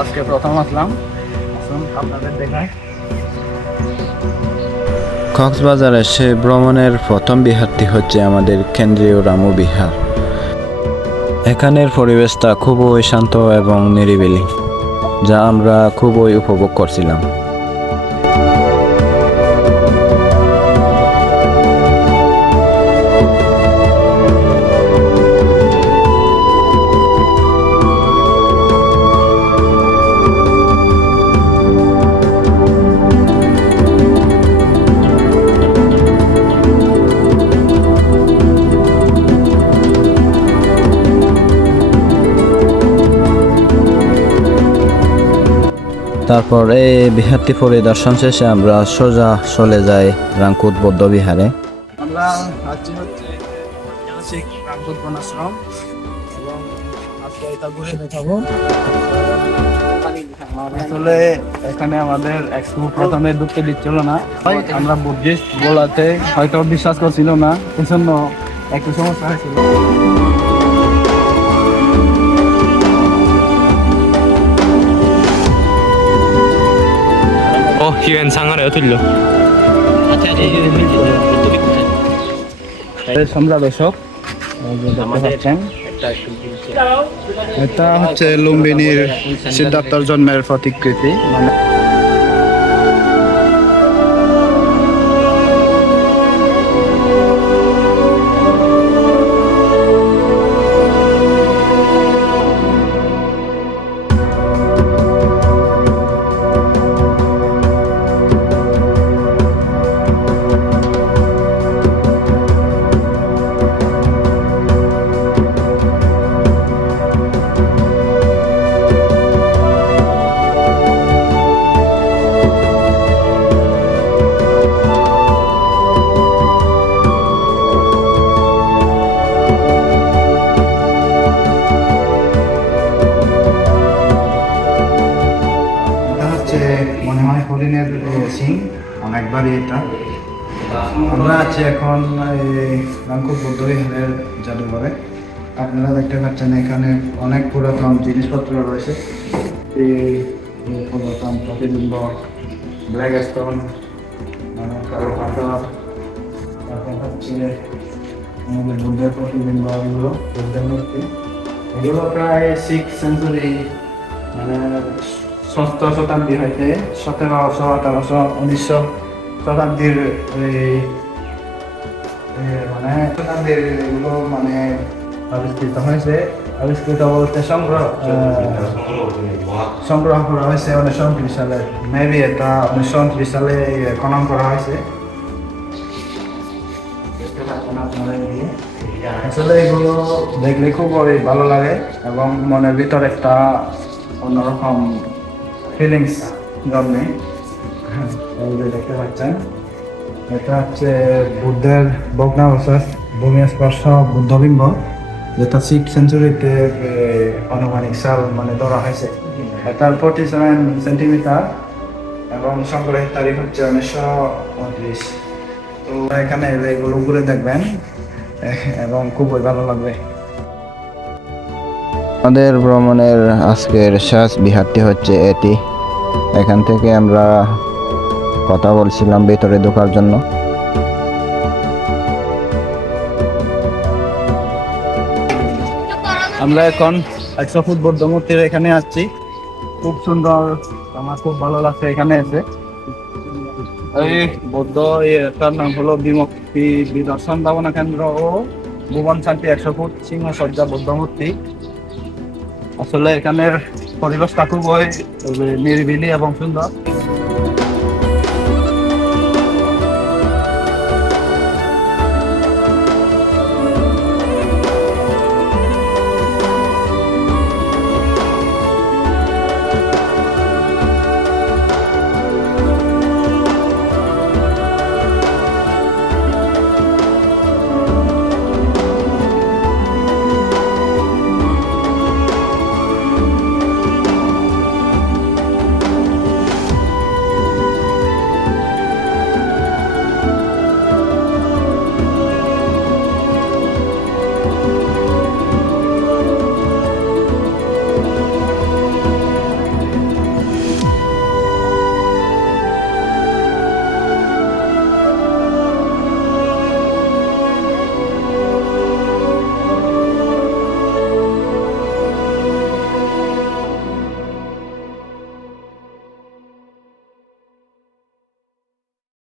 আজকে আপনাদের দেখায় কক্সবাজারে সে ভ্রমণের প্রথম বিহারটি হচ্ছে আমাদের কেন্দ্রীয় রামু বিহার। এখানের পরিবেশটা খুবই শান্ত এবং নিরিবিলি, যা আমরা খুবই উপভোগ করছিলাম। তারপর এই বিহারটি পরিদর্শন শেষে আমরা সোজা চলে যাই রাঙ্কুত বৌদ্ধ বিহারে। আমরা আজকে হচ্ছে বনাশ্রম এবং আজকে এটা ঘুরে দেখাবো। আসলে এখানে আমাদের প্রথমে ঢুকতে দিচ্ছিল না। আমরা বুদ্ধিস্ট বলাতে হয়তো বিশ্বাস করছিল না এই জন্য একটু সমস্যা হয়েছিল। 기회는 상하래 어떨려? এই সম্রাট অশোক এই যে দেখতে পাচ্ছেন এটা হচ্ছে লুম্বিনীর সিদ্ধার্থর জন্মের প্রতিকৃতি মানে মনে হরিণের সিং অনেকবারই এটা। আমরা আছি এখন রামকুট বৌদ্ধবিহারের জাদুঘরে। আপনারা দেখতে পাচ্ছেন এখানে অনেক পুরাতন জিনিসপত্র রয়েছে। পুরাতন প্রতিবিম্ব, ব্ল্যাক স্টোন মানে কারও হচ্ছে আমাদের বুদ্ধের প্রতিবিম্ব এগুলো, বুদ্ধের মূর্তি। এগুলো প্রায় সিক্স সেঞ্চুরি মানে ষষ্ঠ শতাব্দী হইতে সতেরোশো আঠারোশো উনিশশো শতাব্দীর মানে শতাব্দীর এগুলো মানে আবিষ্কৃত হয়েছে আবিষ্কৃত বলতে সংগ্রহ সংগ্রহ করা হয়েছে উনিশশো উনত্রিশ সালে মেবি এটা উনিশশো উনত্রিশ সালে খনন করা হয়েছে। আসলে এগুলো দেখলে খুবই ভালো লাগে এবং মনের ভিতর একটা অন্যরকম ফিলিংস জন্মে। দেখতে পাচ্ছেন, এটা হচ্ছে বুদ্ধের ভগ্নাবশেষ, ভূমি স্পর্শ, বুদ্ধবিম্ব, যেটা সিক্স সেঞ্চুরিতে আনুমানিক সাল মানে ধরা হয়েছে। এটার ফোর্টি সেভেন সেন্টিমিটার এবং সংগ্রহের তারিখ হচ্ছে উনিশশো উনত্রিশ। তো এখানে এগুলো ঘুরে দেখবেন এবং খুবই ভালো লাগবে। আমাদের ভ্রমণের আজকের শেষ বিহারটি হচ্ছে এটি। এখান থেকে আমরা কথা বলছিলাম ভেতরে ঢোকার জন্য। আমরা এখন একশো ফুট বৌদ্ধ মূর্তির এখানে আসছি খুব সুন্দর, আমার খুব ভালো লাগছে এখানে এসে। এই বৌদ্ধ এটার নাম হলো বিমুক্তি বিদর্শন ভাবনা কেন্দ্র ও ভুবন শান্তি একশো ফুট সিংহ সজ্জা বৌদ্ধ মূর্তি আসলে এখানের পরিবেশটা খুবই নিরিবিলি এবং সুন্দর।